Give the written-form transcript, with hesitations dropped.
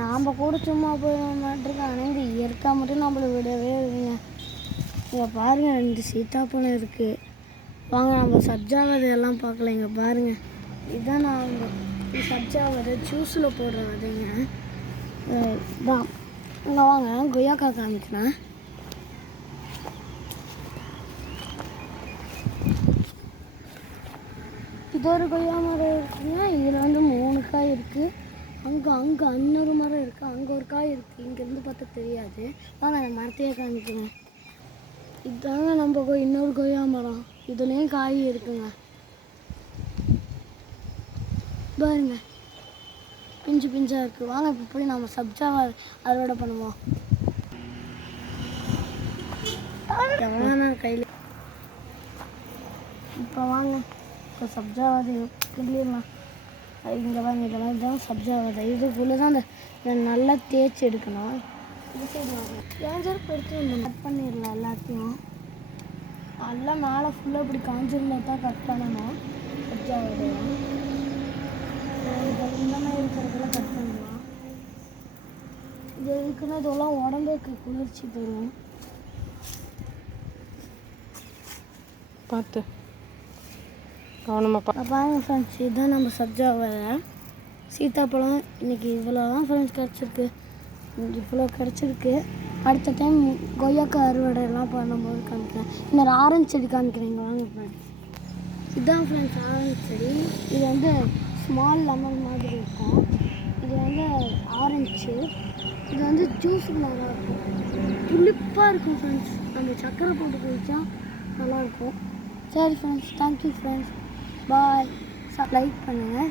நாம் கூட சும்மா போய் மாட்டிருக்கோம். ஆனால் இந்த இயற்கை மட்டும் நம்மளை விடவே இல்லைங்க. இங்கே பாருங்கள் 2 சீத்தாப்பழம் இருக்குது. வாங்க நம்ம சப்ஜா விதையெல்லாம் பார்க்கல. இங்கே பாருங்கள், இதுதான் நான் இந்த சப்ஜா விதை ஜூஸில் போடுற விதைங்க. தான் இங்கே வாங்க கொய்யாக்கா காமிக்கிறேன். இது ஒரு கொய்யா மரம் இருக்குங்க. இதில் 3 காய் இருக்குது. அங்கே இன்னொரு மரம் இருக்குது. அங்கே ஒரு காய் இருக்குது. இங்கேருந்து பார்த்தா தெரியாது. நான் அந்த மரத்தையே காமிக்கிறேன். இதுதாங்க நம்ம இன்னொரு கொய்யா மரம். இதுலேயும் காய் இருக்குங்க. பாருங்க, பிஞ்சு பிஞ்சாக இருக்குது. வாங்க இப்போ போய் நம்ம சப்ஜாவை அறுவடை பண்ணுவோம். எவ்வளோ கையில் இப்போ வாங்க இப்போ சப்ஜா விதை கிள்ளிடலாம். இங்கே வாங்க, இதெல்லாம் தான் சப்ஜா விதை. இதுக்குள்ளே தான் இந்த நல்லா தேய்ச்சி எடுக்கணும். இது சைடு வாங்க, ஏன் செருப்பு எடுத்து கட் பண்ணிடலாம். எல்லாத்தையும் நல்லா மேலே ஃபுல்லாக இப்படி காஞ்சிருந்தா தான் கட் பண்ணணும். சப்ஜா விதையை இந்த மாதிரி இருக்கிறதெல்லாம் கட் பண்ணலாம். இது எதுக்குன்னா இதெல்லாம் உடம்புக்கு குளிர்ச்சி தரும். பார்த்து கவனமாக பாருங்க ஃப்ரெண்ட்ஸ், இதுதான் நம்ம சப்ஜா விதை. சீத்தாப்பழம் இன்றைக்கி இவ்வளோ தான் ஃப்ரெண்ட்ஸ் கிடச்சிருக்கு. இவ்வளோ கிடச்சிருக்கு. அடுத்த டைம் கொய்யாக்காய் அறுவடையெல்லாம் பண்ணும்போது காமிக்கிறேன். இன்னொரு ஆரஞ்சு செடி காமிக்கிறேங்க. வாங்க ஃப்ரெண்ட்ஸ், இதுதான் ஃப்ரெண்ட்ஸ் ஆரஞ்சு செடி. இது ஸ்மால் லெமன் மாதிரி இருக்கும். இது ஆரஞ்சு. இது ஜூஸுக்கு நல்லா இருக்கும். புளிப்பாக இருக்கும் ஃப்ரெண்ட்ஸ். நம்ம சக்கரை போட்டு குடித்தா நல்லாயிருக்கும். சரி ஃப்ரெண்ட்ஸ், தேங்க்யூ ஃப்ரெண்ட்ஸ், பாய். லைக் பண்ணுங்கள்.